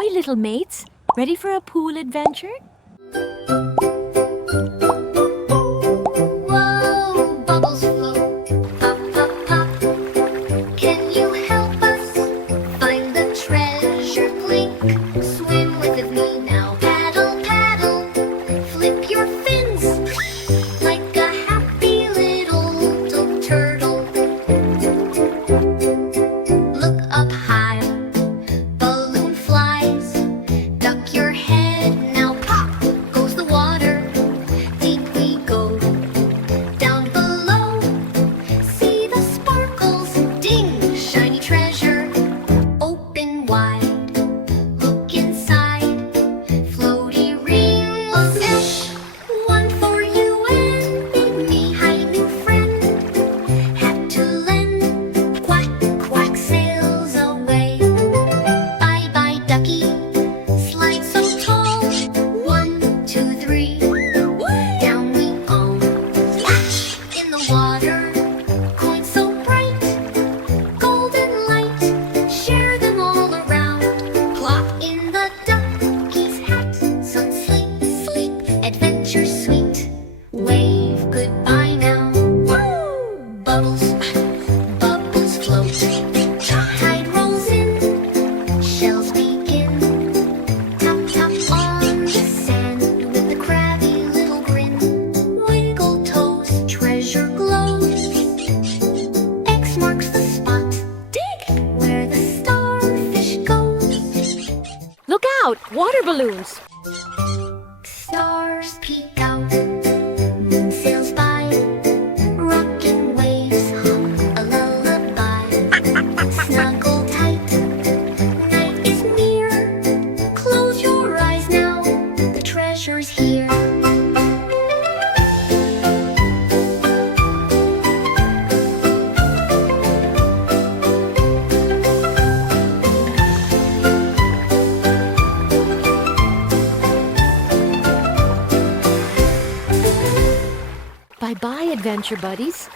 Ahoy, little mates! Ready for a pool adventure? Whoa, bubbles float, pop, pop, pop. Can you help us find the treasure? Blink, swim with me now. Paddle, paddle, flip your fins like a happy little turtle. Look up high, balloon flies. Duck your head, now pop goes the water. Deep we go, down below. See the sparkles, ding, shiny treasure. Open wide, look inside. Floaty rings, one for you and me. Hi, new friend, had to lend. Quack, quack, sails away. Bye, bye, ducky, slide so tall. 1, 2, 3, down we go. Splash in the water, coins so bright, golden light, share them all around. Plop in the ducky's hat, some sleep, sleep, adventure sweet. Wave goodbye now. Woo! Bubbles, bubbles float. Tide rolls in, shells begin. Tap, tap on the sand with a crabby little grin. Wiggle toes, treasure glows. X marks the spot. Dig where the starfish goes. Look out! Water balloons! Stars peek out, moon sails by, rocking waves hum a lullaby. Snuggle tight, night is near. Close your eyes now, the treasure's here. Bye-bye, adventure buddies.